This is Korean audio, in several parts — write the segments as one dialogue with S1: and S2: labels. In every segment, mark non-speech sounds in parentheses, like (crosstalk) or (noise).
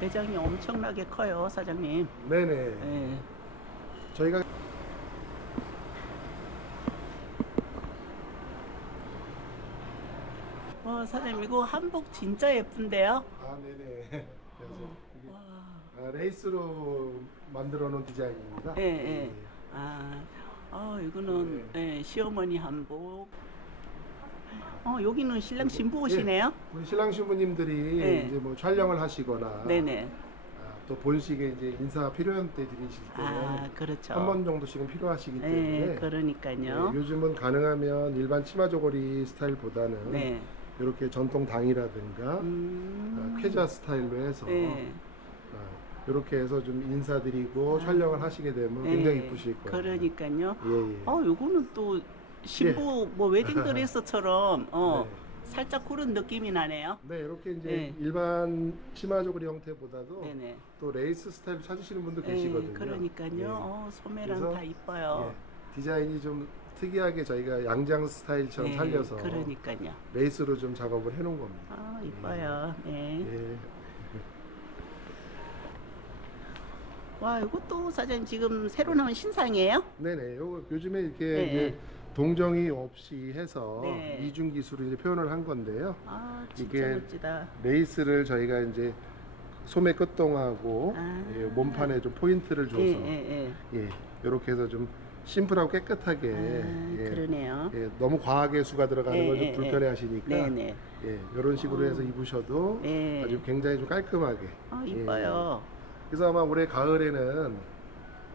S1: 매장이 엄청나게 커요, 사장님.
S2: 네네.
S1: 예.
S2: 저희가
S1: 와, 사장님 이거 한복 진짜 예쁜데요?
S2: 아 네네. (laughs) 그래서 이게
S1: 와.
S2: 아, 레이스로 만들어 놓은 디자인입니다.
S1: 예, 예. 아, 아 이거는 예, 시어머니 한복. 어, 여기는 신랑 신부 옷이네요.
S2: 우리 신랑 신부님들이
S1: 네.
S2: 이제 뭐 촬영을 하시거나
S1: 네네.
S2: 아, 또 본식에 이제 인사 필요한 때 드리실 때는
S1: 아, 그렇죠.
S2: 한 번 정도씩은 필요하시기
S1: 예,
S2: 때문에
S1: 그러니까요.
S2: 네, 요즘은 가능하면 일반 치마 저고리 스타일보다는
S1: 네.
S2: 이렇게 전통 당이라든가
S1: 음.
S2: 아, 쾌자 스타일로 해서
S1: 네.
S2: 이렇게 해서 좀 인사드리고 촬영을 하시게 되면 굉장히
S1: 네,
S2: 이쁘실 거예요.
S1: 그러니까요.
S2: 예, 예.
S1: 어, 요거는 또 신부 뭐 웨딩 드레스처럼 (laughs) 어,
S2: 네.
S1: 살짝 그런 느낌이 나네요.
S2: 네, 이렇게 이제
S1: 네.
S2: 일반 치마 저고리 형태보다도
S1: 네네.
S2: 또 레이스 스타일 찾으시는 분도
S1: 예,
S2: 계시거든요.
S1: 그러니까요.
S2: 네.
S1: 어, 소매랑
S2: 그래서,
S1: 다 이뻐요.
S2: 예, 디자인이 좀 특이하게 저희가 양장 스타일처럼
S1: 네,
S2: 살려서
S1: 그러니까요.
S2: 레이스로 좀 작업을 해놓은 겁니다.
S1: 아, 이뻐요. 네.
S2: 예.
S1: 와, 이것도 사장님 지금 새로 나온 신상이에요?
S2: 네네. 요 요즘에 이렇게
S1: 네,
S2: 이제
S1: 네.
S2: 동정이 없이 해서
S1: 네.
S2: 이중 기술을 이제 표현을 한 건데요.
S1: 아, 진짜
S2: 이게
S1: 멋지다.
S2: 레이스를 저희가 이제 소매 끝동하고
S1: 아.
S2: 예, 몸판에 좀 포인트를 줘서
S1: 예, 예, 예.
S2: 예, 이렇게 해서 좀 심플하고 깨끗하게
S1: 아,
S2: 예,
S1: 그러네요.
S2: 예, 너무 과하게 수가 들어가는
S1: 예,
S2: 걸 좀
S1: 예,
S2: 불편해 하시니까
S1: 네, 네.
S2: 예, 이런 식으로
S1: 어.
S2: 해서 입으셔도
S1: 예.
S2: 아주 굉장히 좀 깔끔하게
S1: 아,
S2: 예.
S1: 이뻐요.
S2: 그래서 아마 올해 가을에는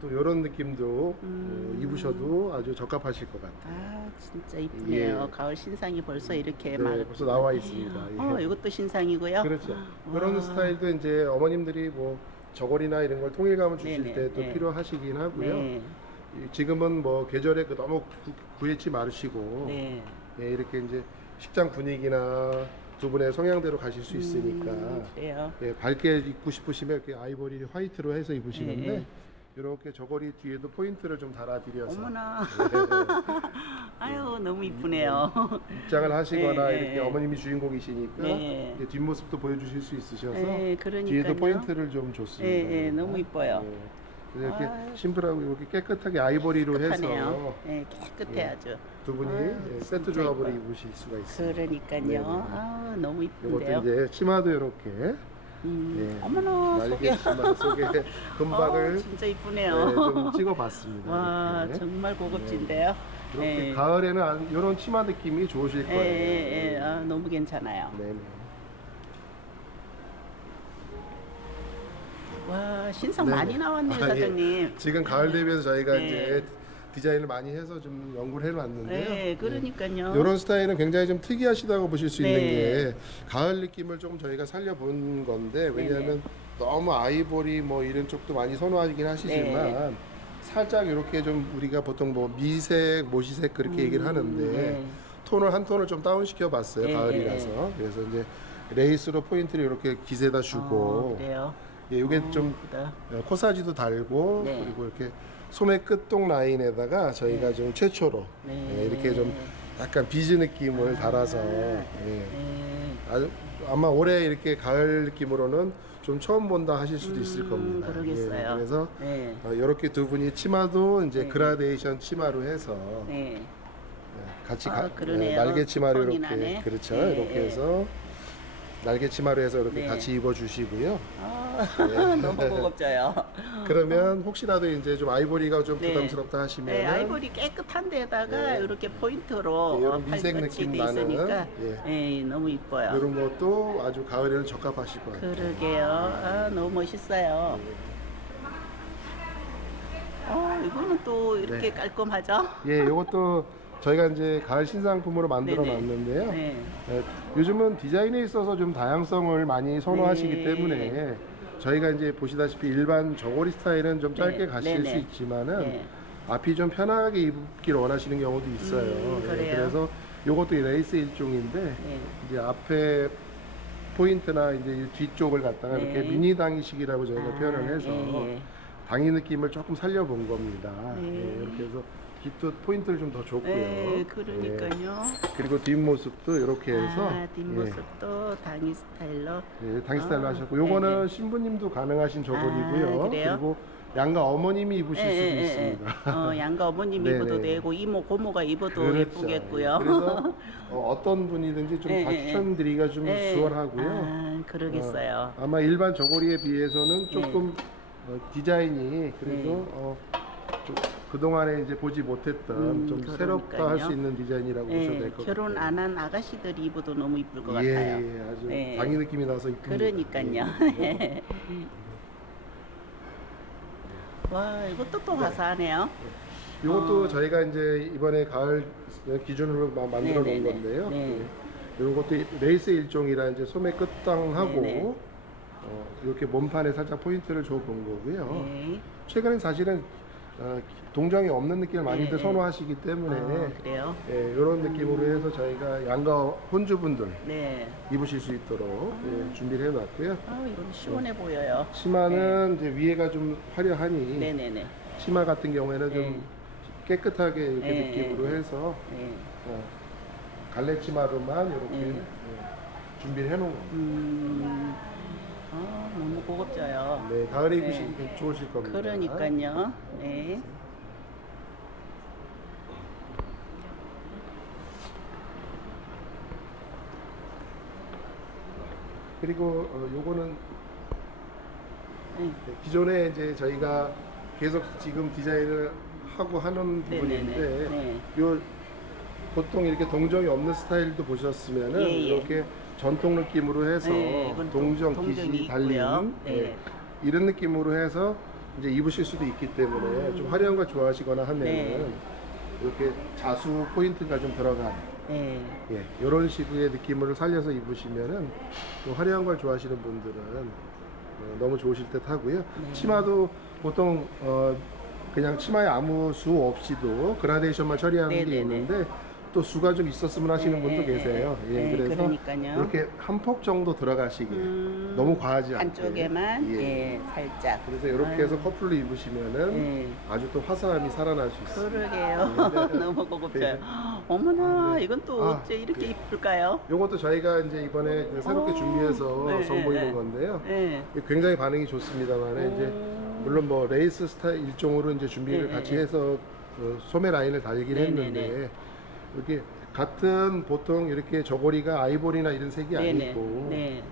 S2: 또 이런 느낌도
S1: 음.
S2: 어, 입으셔도 아주 적합하실 것 같아요.
S1: 아, 진짜 이쁘네요.
S2: 예.
S1: 가을 신상이 벌써 이렇게
S2: 네,
S1: 많
S2: 벌써 나와 있습니다. 예.
S1: 어, 이것도 신상이고요.
S2: 그렇죠.
S1: 와.
S2: 그런 스타일도 이제 어머님들이 뭐 저고리나 이런 걸 통일감을 주실
S1: 네네,
S2: 때 또
S1: 네.
S2: 필요하시긴 하고요.
S1: 네.
S2: 이- 지금은 뭐 계절에 그 너무 구, 구애치 마르시고
S1: 네.
S2: 예, 이렇게 이제 식장 분위기나 두 분의 성향대로 가실 수 있으니까
S1: 음, 그래요.
S2: 예, 밝게 입고 싶으시면 이렇게 아이보리 화이트로 해서 입으시는데
S1: 예, 예.
S2: 이렇게 저고리 뒤에도 포인트를 좀 달아드려서
S1: 어머나.
S2: 예, (laughs)
S1: 아유, 너무 이쁘네요.
S2: 입장을 하시거나
S1: 예,
S2: 이렇게
S1: 예.
S2: 어머님이 주인공이시니까
S1: 네.
S2: 이제 뒷모습도 보여주실 수 있으셔서
S1: 예, 그러니까요.
S2: 뒤에도 포인트를 좀 줬습니다.
S1: 예, 예, 너무 이뻐요.
S2: 예. 그래서 이렇게
S1: 아유.
S2: 심플하고 이렇게 깨끗하게 아이보리로
S1: 깨끗하네요.
S2: 해서
S1: 예, 깨끗해
S2: 예.
S1: 아주.
S2: 두 분이
S1: 아유,
S2: 예,
S1: 진짜
S2: 세트 조합으로
S1: 이뻐요.
S2: 입으실 수가 있습니다.
S1: 그러니까요.
S2: 네 네.
S1: 아, 너무
S2: 이것도
S1: 이쁜데요.
S2: 이제 치마도 이렇게
S1: 음,
S2: 예,
S1: 어머나, 속에.
S2: 날개 속에 (laughs) 금박을
S1: 어, 진짜
S2: 네,
S1: 이쁘네요.
S2: 좀 찍어봤습니다.
S1: 와,
S2: 이렇게.
S1: 정말 고급진데요.
S2: 이렇게
S1: 예.
S2: 가을에는 이런 치마 느낌이 좋으실
S1: 예,
S2: 거예요.
S1: 예, 예. 아, 너무 괜찮아요.
S2: 네. 네.
S1: 와, 신상
S2: 네네.
S1: 많이 나왔네요,
S2: 아, 예.
S1: 사장님.
S2: 지금 가을 대비해서 저희가
S1: 네.
S2: 이제 디자인을 많이 해서 좀 연구를 해놨는데요.
S1: 네, 그러니까요.
S2: 이런 스타일은 굉장히 좀 특이하시다고 보실 수 있는
S1: 네.
S2: 게 가을 느낌을 좀 저희가 살려본 건데 왜냐하면 너무 아이보리 뭐 이런 쪽도 많이 선호하긴 하시지만
S1: 네.
S2: 살짝 이렇게 좀 우리가 보통 뭐 미색, 모시색 그렇게 얘기를 하는데
S1: 네.
S2: 톤을 한 톤을 좀 다운 시켜 봤어요
S1: 네,
S2: 가을이라서 그래서 이제 레이스로 포인트를 이렇게 기세다
S1: 어,
S2: 주고
S1: 그래요.
S2: 예, 이게
S1: 어,
S2: 좀
S1: 이쁘다.
S2: 어, 코사지도 달고
S1: 네.
S2: 그리고 이렇게 소매 끝동 라인에다가 저희가 좀 최초로
S1: 네.
S2: 예, 이렇게 좀 약간 비즈 느낌을 달아서 예.
S1: 네.
S2: 아주 아마 올해 이렇게 가을 느낌으로는 좀 처음 본다 하실 수도 있을
S1: 음,
S2: 겁니다.
S1: 그러겠어요.
S2: 예, 그래서
S1: 네.
S2: 어, 이렇게 두 분이 치마도 이제
S1: 네.
S2: 그라데이션 치마로 해서
S1: 네.
S2: 예, 같이
S1: 아,
S2: 가,
S1: 그러네요.
S2: 예, 날개 치마로
S1: 톤이
S2: 이렇게
S1: 나네.
S2: 그렇죠
S1: 네,
S2: 이렇게
S1: 네.
S2: 해서 날개 치마로 해서 이렇게
S1: 네.
S2: 같이 입어 주시고요.
S1: 아,
S2: 네.
S1: 너무 고급져요.
S2: 그러면 혹시라도 이제 좀 아이보리가 좀
S1: 네.
S2: 부담스럽다 하시면
S1: 네, 아이보리 깨끗한 데다가
S2: 네.
S1: 이렇게 포인트로
S2: 네,
S1: 어,
S2: 이런 미색 느낌
S1: 돼
S2: 나는,
S1: 있으니까
S2: 예.
S1: 네, 너무 이뻐요.
S2: 이런 것도 아주 가을에는 적합하실 거예요.
S1: 그러게요. 아, 너무 멋있어요. 어, 이거는 또 이렇게
S2: 네.
S1: 깔끔하죠?
S2: 예, 이것도 저희가 이제 가을 신상품으로 만들어
S1: 네네.
S2: 놨는데요.
S1: 네.
S2: 예, 요즘은 디자인에 있어서 좀 다양성을 많이 선호하시기
S1: 네.
S2: 때문에 저희가 이제 보시다시피 일반 저고리 스타일은 좀 짧게
S1: 네,
S2: 가실
S1: 네네.
S2: 수 있지만은
S1: 네.
S2: 앞이 좀 편하게 입기를 원하시는 경우도 있어요.
S1: 음,
S2: 예,
S1: 그래요?
S2: 그래서 이것도 레이스 일종인데
S1: 네.
S2: 이제 앞에 포인트나 이제 이 뒤쪽을 갖다가
S1: 네.
S2: 이렇게 미니 당이식이라고 저희가
S1: 아,
S2: 표현을 해서
S1: 예, 예.
S2: 당이 느낌을 조금 살려본 겁니다.
S1: 네.
S2: 예, 이렇게 해서 깃도 포인트를 좀 더 줬고요.
S1: 네,
S2: 예,
S1: 그러니까요.
S2: 그리고 뒷모습도 이렇게 해서
S1: 아, 뒷모습도 당이 스타일로.
S2: 예, 예, 당이 스타일로
S1: 아,
S2: 하셨고 요거는
S1: 네,
S2: 신부님도 가능하신 저고리고요.
S1: 아, 그래요?
S2: 그리고 양가 어머님이 입으실
S1: 예,
S2: 수도
S1: 예, 예, 예.
S2: 있습니다.
S1: 어, 양가 어머님 (laughs)
S2: 네,
S1: 입어도
S2: 네.
S1: 되고 이모 고모가 입어도
S2: 그렇죠.
S1: 예쁘겠고요.
S2: 그래서 (laughs) 어, 떤 분이든지 좀
S1: 예,
S2: 다
S1: 예, 예.
S2: 추천드리기가 좀
S1: 예.
S2: 수월하고요.
S1: 아, 그러겠어요.
S2: 어, 아마 일반 저고리에 비해서는 조금 어, 디자인이 그래도
S1: 네.
S2: 어, 좀 그동안에 이제 보지 못했던
S1: 음,
S2: 좀. 새롭다 할 수 있는 디자인이라고 보셔도
S1: 예,
S2: 될것 같아요.
S1: 결혼 안 한 아가씨들이 입어도 너무 이쁠 것
S2: 예,
S1: 같아요.
S2: 예, 아주
S1: 예.
S2: 당이 느낌이 나서 이쁩니다.
S1: 그러니까요.
S2: 예.
S1: 와, 이것도 또 화사하네요.
S2: 이것도
S1: 어.
S2: 저희가 이제 이번에 가을 기준으로 마- 만들어 놓은
S1: 네네네.
S2: 건데요.
S1: 네.
S2: 이것도 레이스 일종이라 이제 소매 끝당하고
S1: 네네.
S2: 어, 이렇게 몸판에 살짝 포인트를 줘 본 거고요.
S1: 네.
S2: 최근엔 사실은 어, 동정이 없는 느낌을 많이들
S1: 네.
S2: 선호하시기 때문에
S1: 아, 그래요?
S2: 예, 이런 느낌으로 해서 저희가 양가 혼주분들
S1: 네.
S2: 입으실 수 있도록 예, 준비를 해놨고요.
S1: 아, 이건 시원해 보여요.
S2: 치마는 이제 위에가 좀 화려하니
S1: 네네네.
S2: 치마 같은 경우에는 좀
S1: 네.
S2: 깨끗하게 이렇게
S1: 네.
S2: 느낌으로 해서
S1: 네.
S2: 어, 갈래 치마로만 이렇게
S1: 네.
S2: 예, 준비를 해놓은 겁니다.
S1: 음, 아, 너무 고급져요.
S2: 네, 가을에
S1: 네.
S2: 입으시기 좋으실 겁니다.
S1: 그러니까요. 네.
S2: 그리고 어, 요거는
S1: 네.
S2: 기존에 이제 저희가 계속 지금 디자인을 하고 하는. 부분인데
S1: 네.
S2: 요 보통 이렇게 동정이 없는 스타일도 보셨으면은
S1: 예, 예.
S2: 이렇게 전통 느낌으로 해서
S1: 네,
S2: 동정
S1: 동정이
S2: 깃이 달린
S1: 있고요.
S2: 예,
S1: 네.
S2: 이런 느낌으로 해서 이제 입으실 수도 있기 때문에 좀 화려한 걸 좋아하시거나 하면은
S1: 네.
S2: 이렇게 자수 포인트가 좀 들어간
S1: 네.
S2: 예, 이런 식의 느낌을 살려서 입으시면은 또 화려한 걸 좋아하시는 분들은 어, 너무 좋으실 듯 하고요.
S1: 네.
S2: 치마도 보통 어, 그냥 치마에 아무 수 없이도 그라데이션만 처리하는 게
S1: 네네네.
S2: 있는데 또 수가 좀 있었으면 하시는
S1: 네,
S2: 분도
S1: 네,
S2: 계세요.
S1: 네,
S2: 예,
S1: 네,
S2: 그래서
S1: 그러니까요.
S2: 이렇게 한 폭 정도 들어가시게
S1: 음,
S2: 너무 과하지 않게
S1: 한쪽에만
S2: 예.
S1: 예, 살짝.
S2: 그래서 이렇게
S1: 아유.
S2: 해서 커플로 입으시면은
S1: 네.
S2: 아주 또 화사함이 살아날 수 있어요.
S1: 그러게요.
S2: 네. (laughs)
S1: 너무 고급져요.
S2: 네.
S1: 어머나,
S2: 아, 네.
S1: 이건 또
S2: 아,
S1: 어째 이렇게
S2: 네.
S1: 이쁠까요?
S2: 요것도 저희가 이제 이번에 그 새롭게
S1: 오,
S2: 준비해서
S1: 네,
S2: 선보이는
S1: 네, 네.
S2: 건데요.
S1: 네.
S2: 굉장히 반응이 좋습니다만 이제
S1: 오.
S2: 물론 뭐 레이스 스타일 일종으로 이제 준비를
S1: 네,
S2: 같이
S1: 네, 네.
S2: 해서 어, 소매 라인을 달긴
S1: 네, 네,
S2: 했는데
S1: 네.
S2: 이 렇게 같은 보통 이렇게 저고리가 아이보리나 이런 색이
S1: 네네.
S2: 아니고
S1: 네.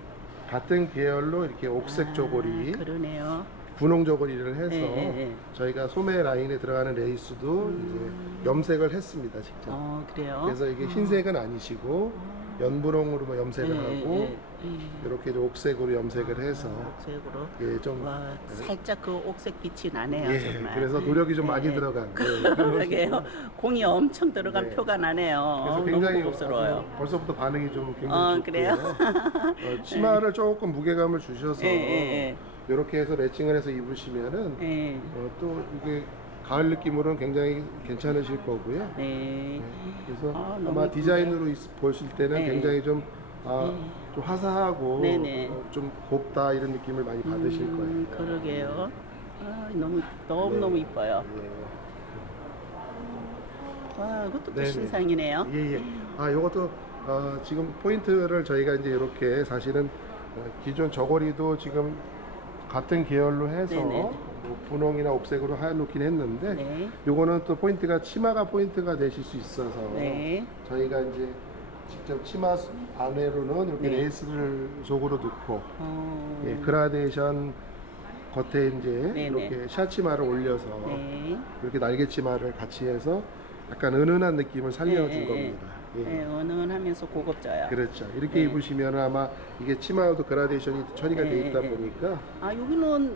S2: 같은 계열로 이렇게 옥색
S1: 아,
S2: 저고리,
S1: 그러네요.
S2: 분홍 저고리를 해서
S1: 네, 네, 네.
S2: 저희가 소매 라인에 들어가는 레이스도 이제 염색을 했습니다 직접.
S1: 어, 그래요?
S2: 그래서 이게 흰색은 아니시고 연분홍으로 뭐 염색을
S1: 네,
S2: 하고
S1: 네, 네.
S2: 이렇게 이제 옥색으로 염색을 해서
S1: 옥색으로.
S2: 예, 좀
S1: 와, 살짝 그 옥색 빛이 나네요,
S2: 예,
S1: 정말.
S2: 그래서 노력이 좀
S1: 네,
S2: 많이
S1: 네.
S2: 들어간 (laughs) 예,
S1: 그러게요. 공이 엄청 들어간
S2: 네.
S1: 표가 나네요.
S2: 그래서
S1: 어,
S2: 굉장히
S1: 너무 고급스러워요.
S2: 아주 벌써부터 반응이 좀 굉장히
S1: 어,
S2: 좋고요.
S1: 그래요?
S2: 어, (laughs) 치마를 조금 무게감을 주셔서
S1: 예, 예,
S2: 이렇게 해서 매칭을 해서 입으시면은
S1: 예. 예.
S2: 어, 또 이게 가을 느낌으로는 굉장히 괜찮으실 거고요.
S1: 네.
S2: 네, 그래서
S1: 아, 너무
S2: 아마? 디자인으로 있- 보실 때는
S1: 네.
S2: 굉장히 좀, 아,
S1: 네.
S2: 좀 화사하고
S1: 네네.
S2: 어, 좀 곱다 이런 느낌을 많이 받으실
S1: 음,
S2: 거예요.
S1: 그러게요. 아, 너무 너무
S2: 네.
S1: 너무 이뻐요.
S2: 예.
S1: 와, 이것도 또
S2: 네네.
S1: 신상이네요.
S2: 예, 예. 아, 요것도 어, 지금 포인트를 저희가 이제 이렇게 사실은 어, 기존 저고리도 지금 같은 계열로 해서
S1: 네네.
S2: 뭐 분홍이나 옥색으로 해놓긴 했는데
S1: 네.
S2: 요거는 또 포인트가 치마가 포인트가 되실 수 있어서
S1: 네.
S2: 저희가 이제 직접 치마 안에로는 이렇게
S1: 네.
S2: 레이스를 속으로 넣고
S1: 어,
S2: 예, 그라데이션 겉에 이제
S1: 네네.
S2: 이렇게 샤치마를 올려서
S1: 네.
S2: 이렇게 날개 치마를 같이 해서 약간 은은한 느낌을 살려준
S1: 네, 네,
S2: 겁니다. 예.
S1: 네, 은은하면서 고급져요.
S2: 그렇죠. 이렇게
S1: 네.
S2: 입으시면 아마 이게 치마도 그라데이션이 처리가
S1: 네,
S2: 돼 있다
S1: 네.
S2: 보니까
S1: 아, 여기는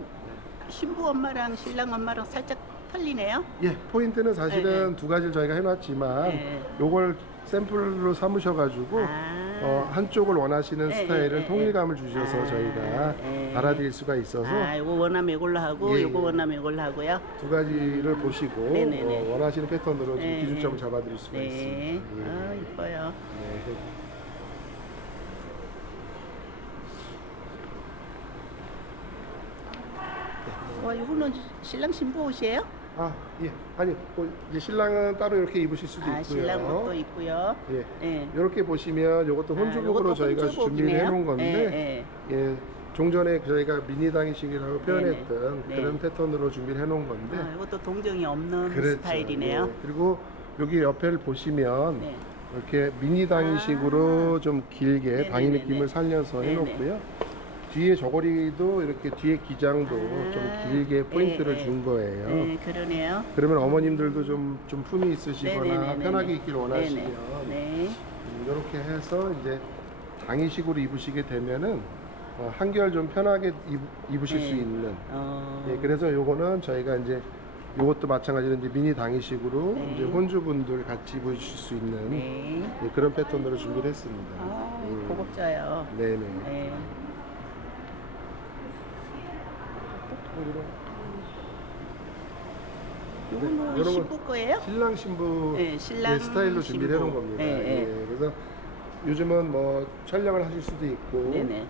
S1: 신부 엄마랑 신랑 엄마랑 살짝 틀리네요.
S2: 예 포인트는 사실은
S1: 네,
S2: 두 가지를 저희가 해놨지만
S1: 네.
S2: 요걸 샘플로 삼으셔가지고
S1: 아.
S2: 어, 한쪽을 원하시는
S1: 네,
S2: 스타일을
S1: 네, 네,
S2: 통일감을
S1: 네.
S2: 주셔서
S1: 아,
S2: 저희가
S1: 네.
S2: 알아드릴 수가 있어서
S1: 아, 이거 원하면 이걸로 하고
S2: 예,
S1: 이거
S2: 예.
S1: 원하면 이걸로 하고요.
S2: 두 가지를 보시고
S1: 네, 네, 네.
S2: 어, 원하시는 패턴으로 좀
S1: 네,
S2: 기준점을
S1: 네.
S2: 잡아드릴 수가
S1: 네.
S2: 있습니다.
S1: 아,
S2: 예.
S1: 이뻐요.
S2: 네.
S1: 와 이거는 신랑 신부 옷이에요?
S2: 아, 예. 아니, 뭐 이제 신랑은 따로 이렇게 입으실 수도
S1: 아
S2: 있고요.
S1: 신랑 옷도 있고요.
S2: 예.
S1: 예.
S2: 이렇게 보시면 이것도 혼주복으로
S1: 아, 요것도
S2: 저희가
S1: 혼주복이네요.
S2: 준비를 해놓은 건데,
S1: 예, 예.
S2: 예. 종전에 저희가 미니당이식이라고 표현했던
S1: 네.
S2: 그런 패턴으로 준비를 해놓은 건데,
S1: 아, 이것도 동정이 없는
S2: 그렇죠.
S1: 스타일이네요.
S2: 예. 그리고 여기 옆에를 보시면
S1: 네.
S2: 이렇게 미니당이식으로
S1: 아.
S2: 좀 길게
S1: 네네네네.
S2: 당이 느낌을 살려서
S1: 네네.
S2: 해놓고요. 뒤에 저고리도 이렇게 뒤에 기장도
S1: 아.
S2: 좀 길게 포인트를
S1: 예, 예.
S2: 준 거예요.
S1: 네, 그러네요.
S2: 그러면 어머님들도 좀, 좀 품이 있으시거나
S1: 네네네네네.
S2: 편하게 입길 원하시면
S1: 네네. 네.
S2: 이렇게 해서 이제 당이식으로 입으시게 되면은 어, 한결 좀 편하게 입, 입으실
S1: 네.
S2: 수 있는
S1: 어.
S2: 예, 그래서 요거는 저희가 이제 요것도 마찬가지로 이제 미니 당이식으로
S1: 네.
S2: 이제 혼주분들 같이 입으실 수 있는
S1: 네.
S2: 예, 그런 패턴으로 준비를 했습니다.
S1: 아,
S2: 음.
S1: 고급져요.
S2: 네네.
S1: 네. 이거는
S2: 네, 요런 거-
S1: 신부 거예요?
S2: 신랑 신부
S1: 네, 신랑
S2: 예, 스타일로 준비를. 해놓은 겁니다.
S1: 네, 네.
S2: 예, 그래서 요즘은 뭐 촬영을 하실 수도 있고
S1: 네네.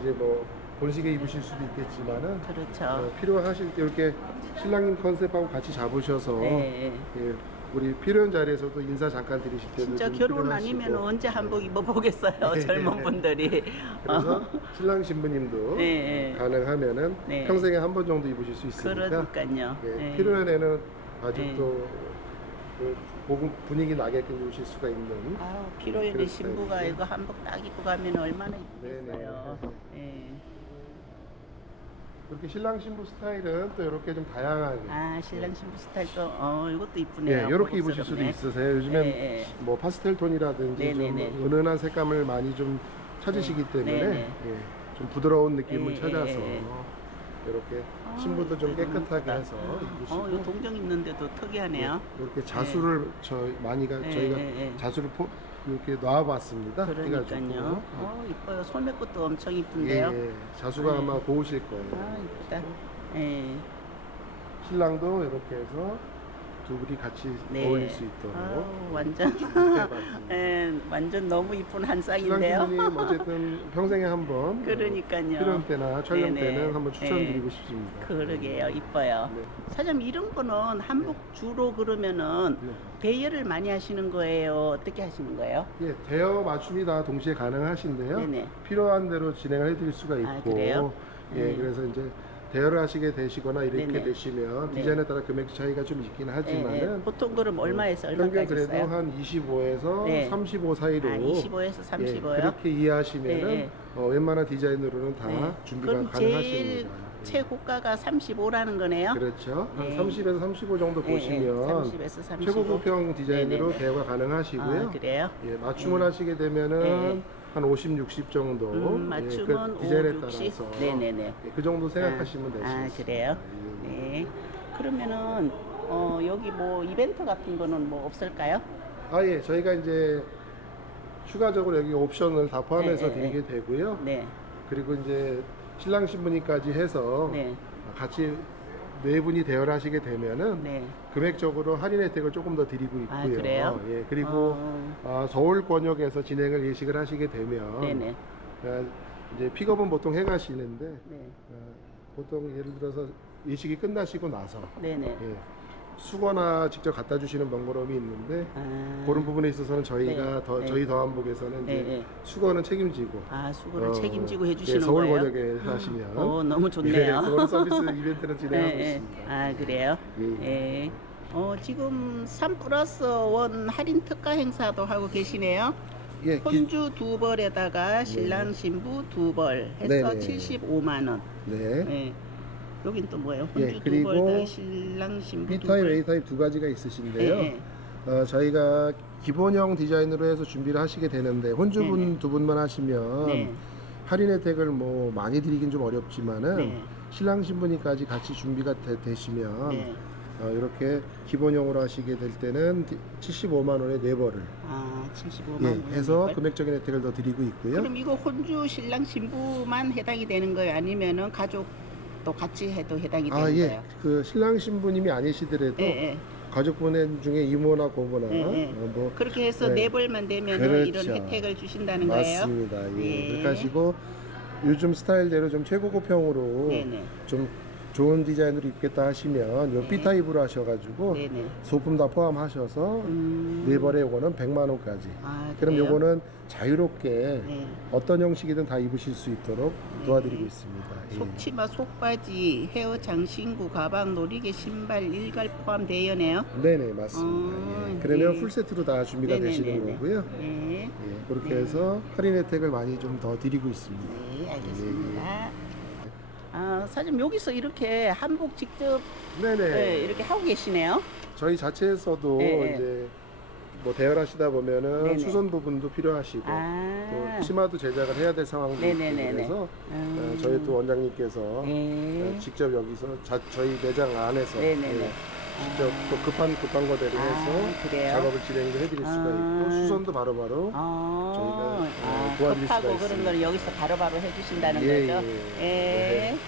S2: 이제 뭐 본식에 입으실 수도 있겠지만은
S1: 그렇죠.
S2: 어, 필요하실 때 이렇게 신랑님 컨셉하고 같이 잡으셔서
S1: 네.
S2: 예, 우리 필요한 자리에서도 인사 잠깐 드리실 때도
S1: 진짜
S2: 좀
S1: 결혼
S2: 필요하시고.
S1: 아니면 언제 한복 입어보겠어요,
S2: 네.
S1: 젊은 (laughs) 분들이.
S2: 그래서
S1: 어.
S2: 신랑 신부님도
S1: 네, 네.
S2: 가능하면은
S1: 네.
S2: 평생에 한 번 정도 입으실 수 있으니까
S1: 그러니까요.
S2: 예,
S1: 네.
S2: 필요한 애는 아직도 그 보금 분위기 나게끔 입으실 수가 있는
S1: 아우, 필요해 신부가
S2: 스타일이죠.
S1: 이거 한복 딱 입고 가면 얼마나. 이쁘겠어요. 예.
S2: 그렇게 신랑 신부 스타일은 또 이렇게 좀 다양하게
S1: 아 신랑 신부 스타일도 어 이것도 이쁘네요.
S2: 예, 이렇게 입으실 수도
S1: 고급스럽네.
S2: 있으세요. 요즘엔
S1: 예, 예.
S2: 뭐 파스텔 톤이라든지
S1: 네네네.
S2: 좀 은은한 색감을 많이 좀 찾으시기 때문에
S1: 네네.
S2: 예, 좀 부드러운 느낌을
S1: 예,
S2: 찾아서
S1: 예, 예.
S2: 이렇게
S1: 아,
S2: 신부도 좀
S1: 이거 너무
S2: 깨끗하게
S1: 이쁘다.
S2: 해서 입으시고
S1: 어, 이 동정 입는데도 특이하네요.
S2: 이렇게 자수를 저 많이가
S1: 예,
S2: 저희가
S1: 예, 예.
S2: 자수를 포, 이렇게 놔봤습니다.
S1: 그러니까요. 어 이뻐요. 소매꽃도 엄청
S2: 예,
S1: 이쁜데요.
S2: 예. 자수가
S1: 네.
S2: 아마 고우실 거예요.
S1: 아 이쁘다. 예.
S2: 신랑도 이렇게 해서 두 분이 같이
S1: 네.
S2: 어울릴 수 있도록
S1: 아우, 완전
S2: 해봤습니다.
S1: 예, 완전 너무 이쁜 한 쌍인데요.
S2: 신부님 어쨌든 평생에 한번 (laughs)
S1: 그러니까요.
S2: 필요한 때나 촬영
S1: 네네.
S2: 때는 한번 추천드리고
S1: 네.
S2: 싶습니다.
S1: 그러게요. 이뻐요.
S2: 네.
S1: 사장님 이런 거는 한복 주로 그러면은
S2: 네.
S1: 배열을 많이 하시는 거예요? 어떻게 하시는 거예요?
S2: 예, 대여 맞춤이 다 동시에 가능하신데요.
S1: 네네.
S2: 필요한 대로 진행을 해드릴 수가 있고,
S1: 아, 그래요?
S2: 예,
S1: 네.
S2: 그래서 이제 대여를 하시게 되시거나 이렇게
S1: 네네.
S2: 되시면
S1: 네.
S2: 디자인에 따라 금액 차이가 좀 있긴
S1: 예, 예.
S2: 하지만은
S1: 보통 그럼 얼마에서
S2: 평균
S1: 얼마까지
S2: 그래도
S1: 있어요?
S2: 한 25에서
S1: 네.
S2: 35 사이로
S1: 아, 25에서
S2: 예,
S1: 35요?
S2: 그렇게 이해하시면은
S1: 네, 네.
S2: 어, 웬만한 디자인으로는 다
S1: 네.
S2: 준비가
S1: 그럼 제일
S2: 가능하십니다. 예.
S1: 최고가가 35라는 거네요?
S2: 그렇죠.
S1: 네.
S2: 한 30에서 35 정도
S1: 예, 예.
S2: 보시면
S1: 30에서 35.
S2: 최고급형 디자인으로
S1: 네 네 네.
S2: 대여가 가능하시고요.
S1: 아, 그래요?
S2: 예, 맞춤을
S1: 네.
S2: 하시게 되면은
S1: 네.
S2: 한 50, 60 정도
S1: 음,
S2: 예,
S1: 맞춤은
S2: 그 디자인에
S1: 5, 60?
S2: 따라서
S1: 네네네.
S2: 예, 그 정도 생각하시면
S1: 아,
S2: 되시겠습니다.
S1: 아, 그래요?
S2: 예.
S1: 네. 그러면은 어, 여기 뭐 이벤트 같은 거는 뭐 없을까요?
S2: 아 예, 저희가 이제 추가적으로 여기 옵션을 다 포함해서
S1: 네, 네,
S2: 드리게 되고요.
S1: 네.
S2: 그리고 이제 신랑 신부님까지 해서
S1: 네.
S2: 같이 네 분이 대여를 하시게 되면은
S1: 네.
S2: 금액적으로 할인 혜택을 조금 더 드리고 있고요.
S1: 아, 그래요?
S2: 예, 그리고
S1: 어,
S2: 아, 서울 권역에서 진행을 예식을 하시게 되면
S1: 네네.
S2: 어, 이제 픽업은 보통 해 가시는데
S1: 네.
S2: 어, 보통 예를 들어서 예식이 끝나시고 나서
S1: 네네.
S2: 예, 수거나 직접 갖다 주시는 번거로움이 있는데
S1: 아,
S2: 그런 부분에 있어서는 저희가
S1: 네,
S2: 더
S1: 네.
S2: 저희 더한복에서는 이제
S1: 네, 네.
S2: 수거는 책임지고
S1: 아, 수고를
S2: 어,
S1: 책임지고
S2: 예,
S1: 해주시는
S2: 서울
S1: 거예요?
S2: 권역에 하시면
S1: 어, 너무
S2: 예,
S1: 좋네요.
S2: 그런 서비스 이벤트를 (laughs) 진행하고
S1: 예, 예.
S2: 있습니다.
S1: 아, 그래요?
S2: 예,
S1: 예. 어, 지금 3 플러스 1 할인 특가 행사도 하고 계시네요.
S2: 예, 기-
S1: 혼주 두 벌에다가 신랑 신부 두 벌 해서
S2: 네 네.
S1: 75만 원.
S2: 네.
S1: 예. 여긴 또 뭐예요?
S2: 예,
S1: 혼주 두
S2: 그리고
S1: 벌, 신랑 신부
S2: B
S1: 두
S2: 타입,
S1: 벌.
S2: A 타입 두 가지가 있으신데요.
S1: 예, 예.
S2: 어, 저희가 기본형 디자인으로 해서 준비를 하시게 되는데 혼주분
S1: 네네.
S2: 두 분만 하시면
S1: 네.
S2: 할인 혜택을 뭐 많이 드리긴 좀 어렵지만은
S1: 네.
S2: 신랑 신부님까지 같이 준비가 되, 시면
S1: 네.
S2: 어, 이렇게 기본형으로 하시게 될 때는 75만 원의 네 벌을
S1: 아, 75만
S2: 예,
S1: 원.
S2: 해서
S1: 벌.
S2: 금액적인 혜택을 더 드리고 있고요.
S1: 그럼 이거 혼주 신랑 신부만 해당이 되는 거예요? 아니면은 가족 도 같이 해도 해당이 되는
S2: 아, 예.
S1: 거예요?
S2: 그 신랑 신부님이 아니시더라도
S1: 예, 예.
S2: 가족분 중에 이모나 고모나
S1: 예, 예.
S2: 어, 뭐
S1: 그렇게 해서
S2: 네.
S1: 네 벌만 되면
S2: 그렇죠.
S1: 이런 혜택을 주신다는 거예요?
S2: 맞습니다. 예.
S1: 예.
S2: 그렇게 하시고 요즘 스타일대로 좀 최고급형으로
S1: 네네.
S2: 좀 좋은 디자인으로 입겠다 하시면 요
S1: 네.
S2: B 타입으로 하셔가지고
S1: 네네.
S2: 소품 다 포함하셔서
S1: 음.
S2: 네 벌에 요거는 100만 원까지.
S1: 아,
S2: 그럼
S1: 그래요?
S2: 요거는 자유롭게
S1: 네.
S2: 어떤 형식이든 다 입으실 수 있도록
S1: 네.
S2: 도와드리고 있습니다. 예.
S1: 속치마, 속바지, 헤어 장신구, 가방, 놀이개, 신발, 일갈 포함되어네요.
S2: 네네 맞습니다.
S1: 어,
S2: 예. 그러면
S1: 예.
S2: 풀 세트로 다 준비가
S1: 네네네네.
S2: 되시는 거고요.
S1: 네.
S2: 예, 그렇게
S1: 네.
S2: 해서 할인 혜택을 많이 좀 더 드리고 있습니다.
S1: 네, 알겠습니다. 아, 사장님 여기서 이렇게 한복 직접
S2: 네네.
S1: 네, 이렇게 하고 계시네요.
S2: 저희 자체에서도
S1: 네, 네.
S2: 이제 뭐 대열하시다 보면은
S1: 네네.
S2: 수선 부분도 필요하시고
S1: 아,
S2: 또 치마도 제작을 해야 될 상황도 있고
S1: 네네네네.
S2: 그래서
S1: 음.
S2: 어, 저희 또 원장님께서
S1: 네.
S2: 어, 직접 여기서 자- 저희 매장 안에서
S1: 네네네.
S2: 예, 직접 또 급한 급한 거대로
S1: 아,
S2: 해서
S1: 그래요?
S2: 작업을 진행도 해드릴 수가
S1: 아.
S2: 있고 수선도 바로바로
S1: 아,
S2: 저희가, 어,
S1: 아,
S2: 도와드릴 수가
S1: 급하고 그런
S2: 있습니다.
S1: 거는 여기서 바로바로 해주신다는
S2: 예,
S1: 거죠?
S2: 예, 예.
S1: 예.